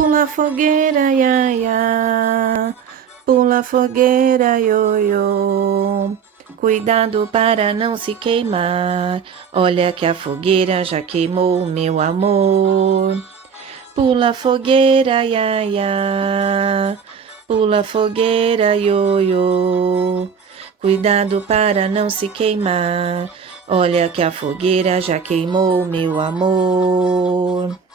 Pula fogueira, ia, ia. Pula fogueira, ioiô. Cuidado para não se queimar. Olha que a fogueira já queimou, meu amor. Pula fogueira, ia, ia. Pula fogueira, ioiô. Cuidado para não se queimar. Olha que a fogueira já queimou, meu amor.